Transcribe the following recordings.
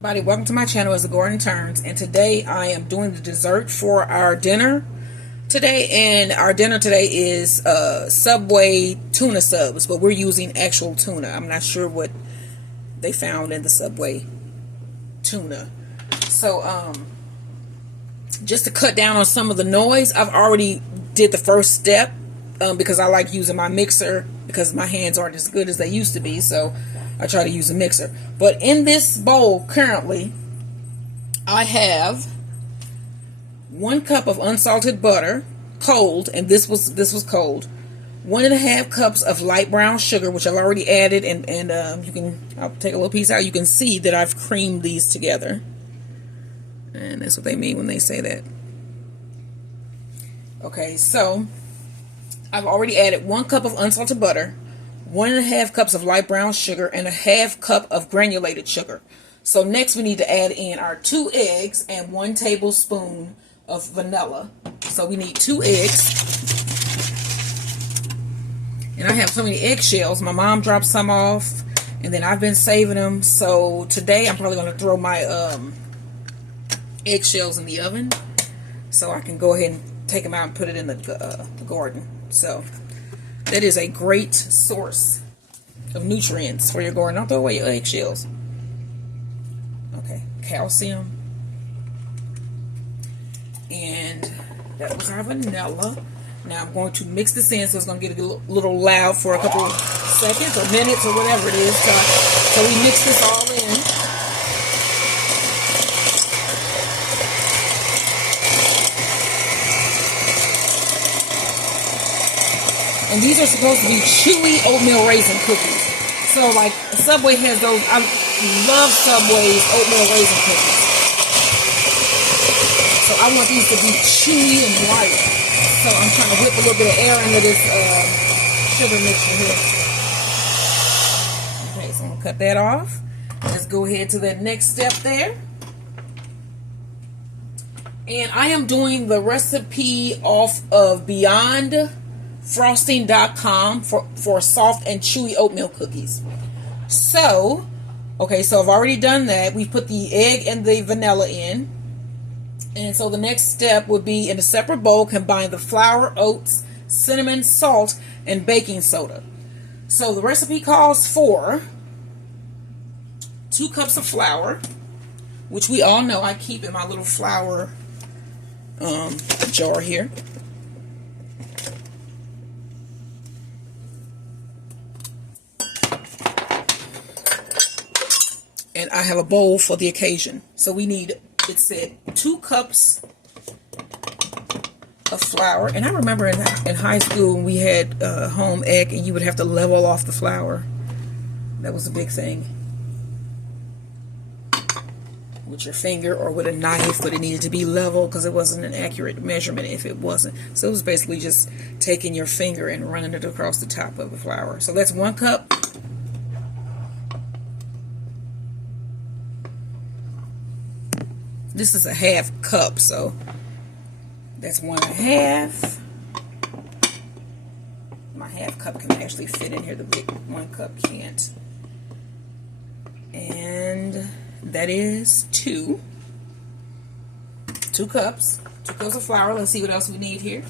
Everybody, welcome to my channel as the Gordon Turns, and today I am doing the dessert for our dinner today. And our dinner today is Subway tuna subs, but we're using actual tuna. I'm not sure what they found in the Subway tuna. So just to cut down on some of the noise, I've already did the first step because I like using my mixer because my hands aren't as good as they used to be. So I try to use a mixer. But in this bowl currently, I have 1 cup of unsalted butter, cold, and this was cold. 1.5 cups of light brown sugar, which I've already added, and I'll take a little piece out. You can see that I've creamed these together, and that's what they mean when they say that. Okay, so I've already added 1 cup of unsalted butter, 1.5 cups of light brown sugar, and 1/2 cup of granulated sugar. So next we need to add in our 2 eggs and 1 tablespoon of vanilla. So we need 2 eggs. And I have so many eggshells. My mom dropped some off, and then I've been saving them. So today I'm probably going to throw my eggshells in the oven so I can go ahead and take them out and put it in the garden. So that is a great source of nutrients for your garden. Don't throw away your eggshells. Okay, calcium. And that was our vanilla. Now I'm going to mix this in, so it's going to get a little loud for a couple seconds or minutes or whatever it is. So we mix this all in. And these are supposed to be Chewy Oatmeal Raisin cookies. So, like, Subway has those. I love Subway's Oatmeal Raisin cookies. So, I want these to be chewy and light. So, I'm trying to whip a little bit of air into this sugar mixture here. Okay, so I'm going to cut that off. Let's go ahead to the next step there. And I am doing the recipe off of BeyondFrosting.com for soft and chewy oatmeal cookies. So, okay, so I've already done that. We put the egg and the vanilla in. And so the next step would be in a separate bowl, combine the flour, oats, cinnamon, salt, and baking soda. So the recipe calls for 2 cups of flour, which we all know I keep in my little flour jar here. And I have a bowl for the occasion. So we need, it said 2 cups of flour. And I remember in high school when we had home ec and you would have to level off the flour. That was a big thing. With your finger or with a knife, but it needed to be level because it wasn't an accurate measurement if it wasn't. So it was basically just taking your finger and running it across the top of the flour. So that's 1 cup. This is a 1/2 cup, so that's 1.5. My 1/2 cup can actually fit in here. The big 1 cup can't. And that is 2 cups. 2 cups of flour. Let's see what else we need here.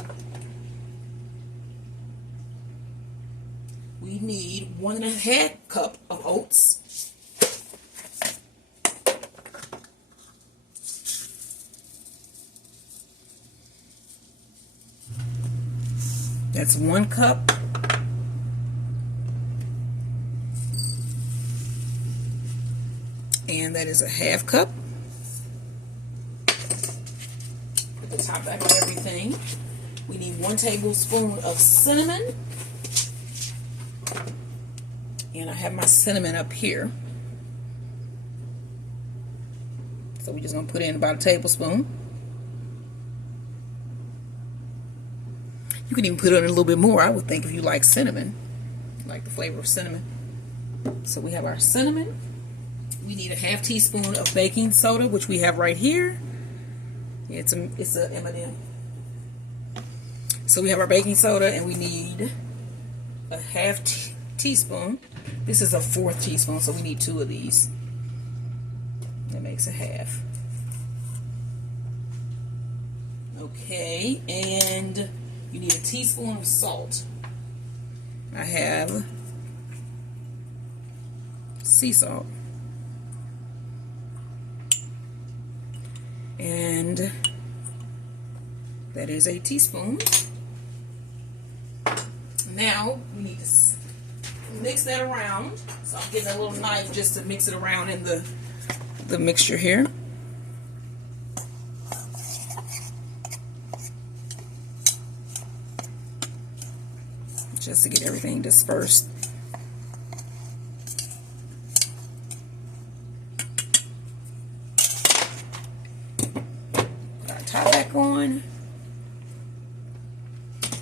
We need 1.5 cup of oats. That's 1 cup. And that is a 1/2 cup. Put the top back on everything. We need 1 tablespoon of cinnamon. And I have my cinnamon up here. So we're just going to put in about a tablespoon. You can even put in a little bit more, I would think, if you like cinnamon. Like the flavor of cinnamon. So we have our cinnamon. We need a 1/2 teaspoon of baking soda, which we have right here. It's a M&M. So we have our baking soda, and we need a 1/2 teaspoon. This is a 1/4 teaspoon, so we need 2 of these. makes a half. Okay, and you need a teaspoon of salt. I have sea salt. And that is a teaspoon. Now we need to mix that around. So I'm getting a little knife just to mix it around in the mixture here. Just to get everything dispersed. Put our top back on.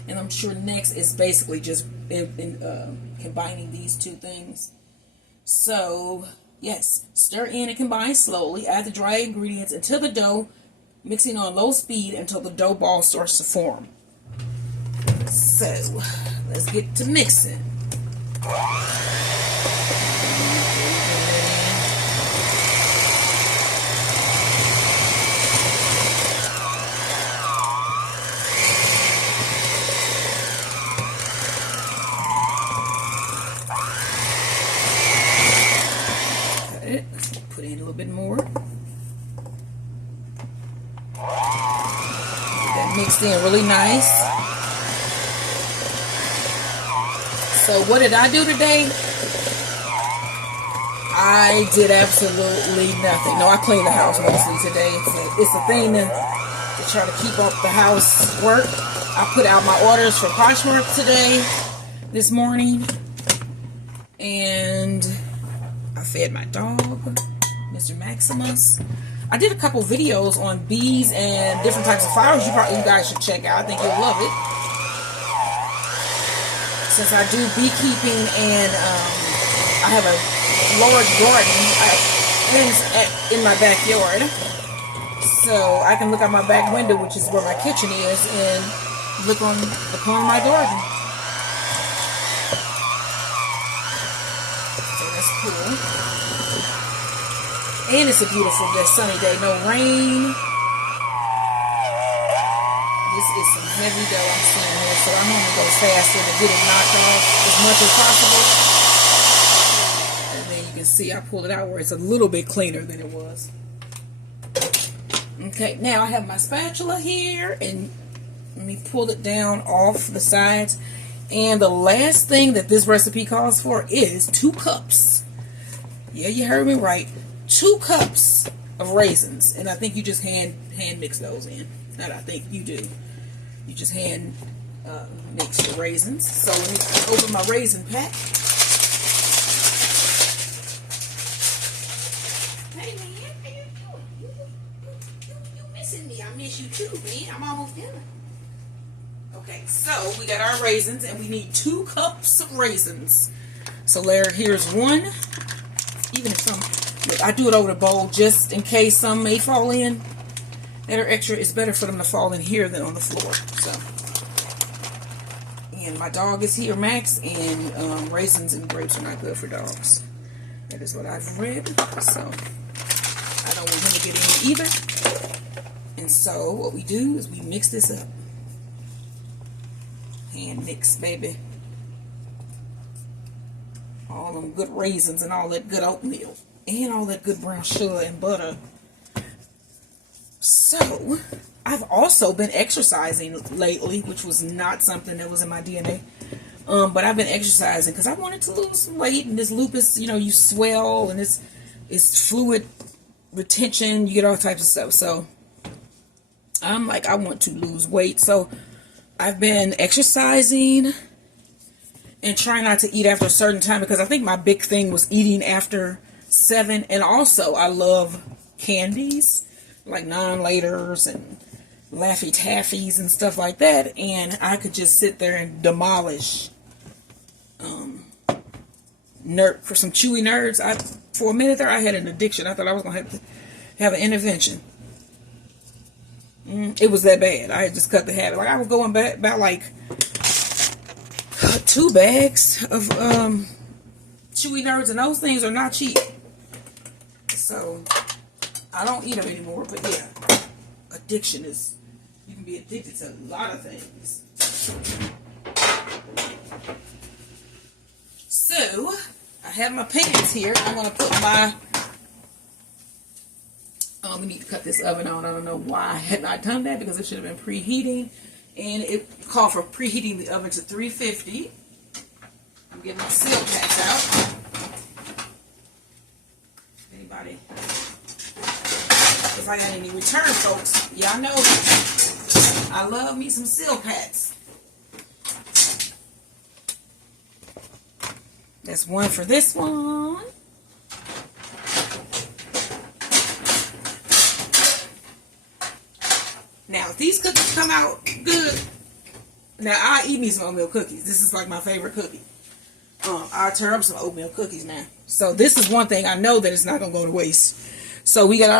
And I'm sure next is basically just combining these two things. So, yes, stir in and combine slowly. Add the dry ingredients until the dough, mixing on low speed until the dough ball starts to form. So, let's get to mixing. Put in a little bit more. Get that mixed in really nice. So what did I do today? I did absolutely nothing. No, I cleaned the house mostly today. It's a thing to try to keep up the house work. I put out my orders for Poshmark today, this morning. And I fed my dog, Mr. Maximus. I did a couple videos on bees and different types of flowers you guys should check out. I think you'll love it. Since I do beekeeping and I have a large garden in my backyard, so I can look out my back window, which is where my kitchen is, and look upon my garden. So that's cool. And it's a beautiful day, sunny day, no rain. This is some heavy dough I'm seeing here, so I'm going to go faster to get it knocked off as much as possible. And then you can see I pulled it out where it's a little bit cleaner than it was. Okay, now I have my spatula here, and let me pull it down off the sides. And the last thing that this recipe calls for is 2 cups. Yeah, you heard me right. 2 cups of raisins. And I think you just hand mix those in. Not I think you do. You just hand mix the raisins. So let me open my raisin pack. Hey man, how you doing? You missing me? I miss you too, man. I'm almost done. Okay, so we got our raisins, and we need 2 cups of raisins. So here's 1. Even if some, I do it over the bowl just in case some may fall in that are extra. It's better for them to fall in here than on the floor. So, and my dog is here, Max, and raisins and grapes are not good for dogs. That is what I've read. So I don't want him to get any either. And so what we do is we mix this up. Hand mix, baby. All them good raisins and all that good oatmeal and all that good brown sugar and butter. So I've also been exercising lately, which was not something that was in my DNA. But I've been exercising because I wanted to lose some weight, and this lupus, you know, you swell, and it's fluid retention, you get all types of stuff. So I'm like, I want to lose weight. So I've been exercising and trying not to eat after a certain time, because I think my big thing was eating after 7. And also I love candies like non-laters and Laffy Taffies and stuff like that, and I could just sit there and demolish for some chewy nerds. For a minute there I had an addiction. I thought I was going to have an intervention. It was that bad. I had just cut the habit. Like I was going back about like 2 bags of chewy nerds, and those things are not cheap. So I don't eat them anymore, but yeah, addiction is, you can be addicted to a lot of things. So, I have my pans here. I'm going to put my, we need to cut this oven on. I don't know why I had not done that, because it should have been preheating. And it called for preheating the oven to 350. I'm getting my seal packs out. Anybody? If I got any return folks, y'all know I love me some seal packs. That's one for this one. Now, if these cookies come out good, now I eat me some oatmeal cookies. This is like my favorite cookie. I'll tear up some oatmeal cookies now. So this is one thing I know that it's not going to go to waste. So we got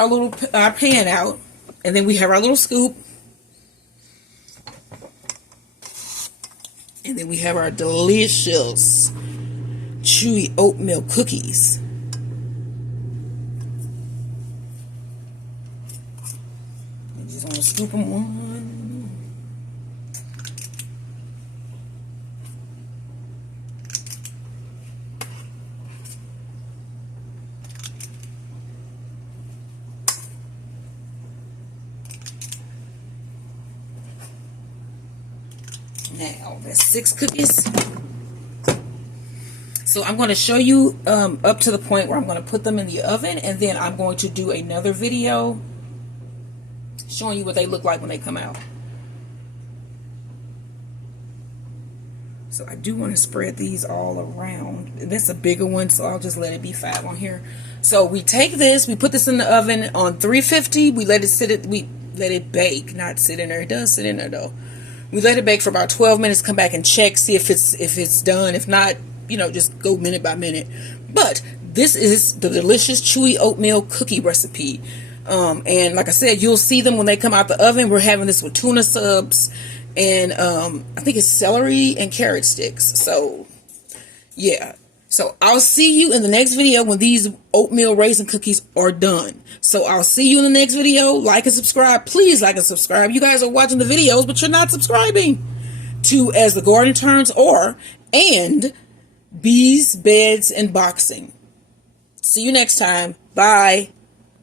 our pan out, and then we have our little scoop. And then we have our delicious chewy oatmeal cookies. I'm just gonna scoop them one. Now, that's 6 cookies. So I'm going to show you up to the point where I'm going to put them in the oven, and then I'm going to do another video showing you what they look like when they come out. So I do want to spread these all around. This is a bigger one, so I'll just let it be 5 on here. So we take this, we put this in the oven on 350. We let it bake, not sit in there. It does sit in there though. We let it bake for about 12 minutes, come back and check, see if it's done. If not, you know, just go minute by minute. But this is the delicious chewy oatmeal cookie recipe. And like I said, you'll see them when they come out the oven. We're having this with tuna subs and I think it's celery and carrot sticks. So, yeah. So I'll see you in the next video when these oatmeal raisin cookies are done. So I'll see you in the next video. Like and subscribe. Please like and subscribe. You guys are watching the videos, but you're not subscribing to As the Garden Turns and Bees, Beds, and Boxing. See you next time. Bye.